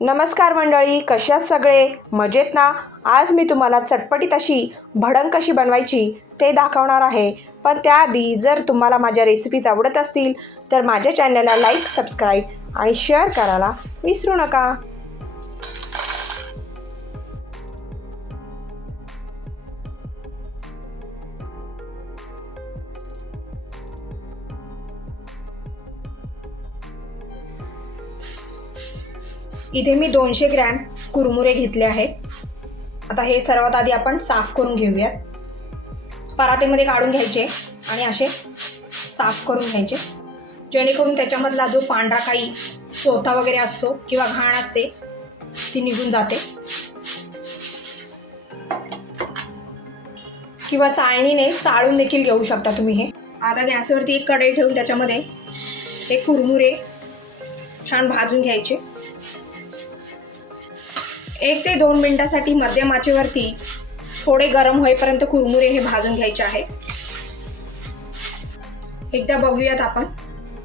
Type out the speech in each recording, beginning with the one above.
नमस्कार मंडळी कशात सगळे? मजेत ना? आज मी तुम्हाला चटपटीत अशी भडंग कशी बनवायची ते दाखवणार आहे. पण त्याआधी जर तुम्हाला माझ्या रेसिपीज आवडत असतील तर माझ्या चॅनलला लाईक सबस्क्राईब आणि शेअर करायला विसरू नका. इथे मी दोनशे ग्रॅम कुरमुरे घेतले आहेत. आता हे सर्वात आधी आपण साफ करून घेऊयात. परातेमध्ये काढून घ्यायचे आणि असे साफ करून घ्यायचे. जेणेकरून त्याच्यामधला जो पांढरा काही चोथा वगैरे असतो किंवा घाण असते ती निघून जाते. किंवा चाळणीने चाळून देखील घेऊ शकता तुम्ही हे. आता गॅसवरती एक कढई ठेवून त्याच्यामध्ये हे कुरमुरे छान भाजून घ्यायचे. एक ते दोन मिनिटासाठी मध्यम आचेवरती थोडे गरम होईपर्यंत कुरमुरे हे भाजून घ्यायचे आहे. एकदा बघूयात आपण.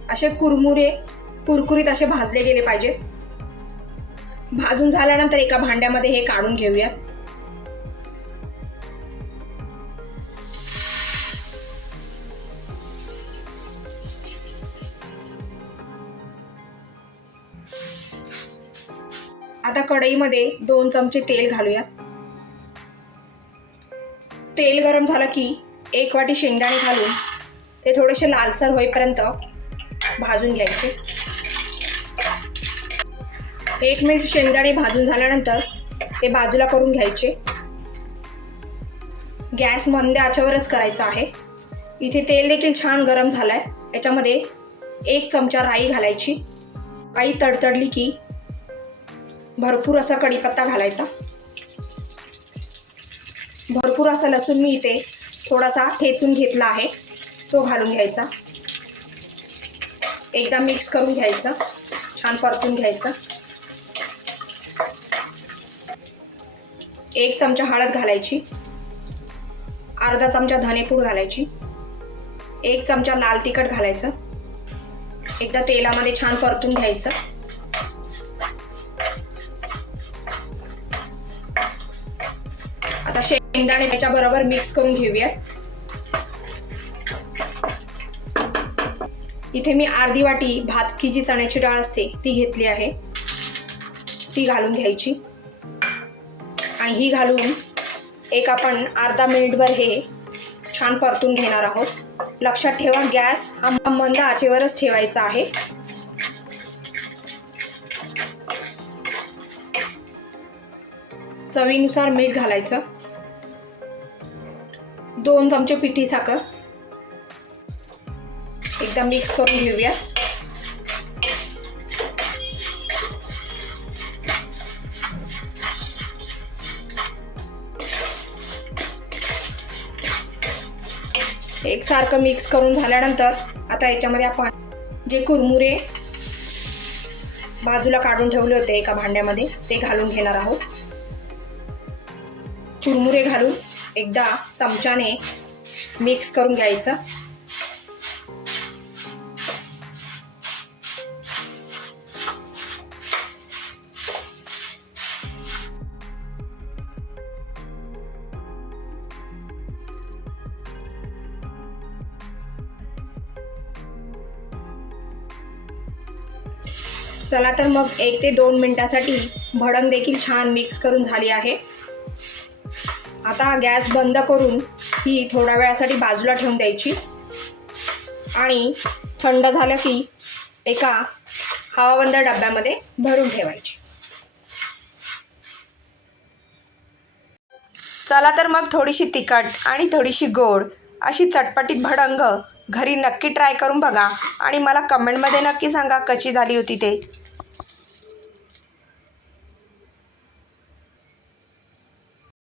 असे कुरमुरे कुरकुरीत असे भाजले गेले पाहिजेत. भाजून झाल्यानंतर एका भांड्यामध्ये हे काढून घेऊयात. आता कढईमध्ये दोन चमचे तेल घालूयात. तेल गरम झालं की एक वाटी शेंगदाणे घालून ते थोडेसे लालसर होईपर्यंत भाजून घ्यायचे. एक मिनिट शेंगदाणे भाजून झाल्यानंतर ते बाजूला करून घ्यायचे. गॅस मंद आचेवरच करायचा आहे. इथे तेल देखील छान गरम झालंय. याच्यामध्ये एक चमचा राई घालायची. राई तडतडली की भरपूर असा कढीपत्ता घालायचा. भरपूर असा लसूण मी इथे थोडासा ठेचून घेतला आहे. तो घालून घ्यायचा. एकदा मिक्स करून घ्यायचं. छान परतून घ्यायचं. एक चमचा हळद घालायची. अर्धा चमचा धनेपूड घालायची. एक चमचा लाल तिखट घालायचं. एकदा तेलामध्ये छान परतून घ्यायचं. शेंगदाणे त्याच्या बरोबर मिक्स करून घेऊयात. इथे मी अर्धी वाटी भातकी जी चण्याची डाळ असते ती घेतली आहे. ती घालून घ्यायची. आणि ही घालून एक आपण अर्धा मिनिटभर हे छान परतून घेणार आहोत. लक्षात ठेवा गॅस हा मंद आचेवरच ठेवायचा आहे. चवीनुसार मीठ घालायचं. दोन चमचे पिठी साखर. एकदा मिक्स करून घेऊया. एकसारखं मिक्स करून झाल्यानंतर आता याच्यामध्ये आपण जे कुरमुरे बाजूला काढून ठेवले होते एका भांड्यामध्ये ते घालून घेणार आहोत. कुरमुरे घालून एकदा चमच्याने मिक्स करून घ्यायचं. चला तर मग एक ते दोन मिनिटासाठी भडंग देखील छान मिक्स करून झाली आहे. आता गॅस बंद करून ही थोड्या वेळासाठी बाजूला ठेवून द्यायची. आणि थंड झालं की एका हवाबंद डब्यामध्ये भरून ठेवायची. चला तर मग थोडीशी तिखट आणि थोडीशी गोड अशी चटपटीत भडंग घरी नक्की ट्राय करून बघा. आणि मला कमेंटमध्ये नक्की सांगा कशी झाली होती ते.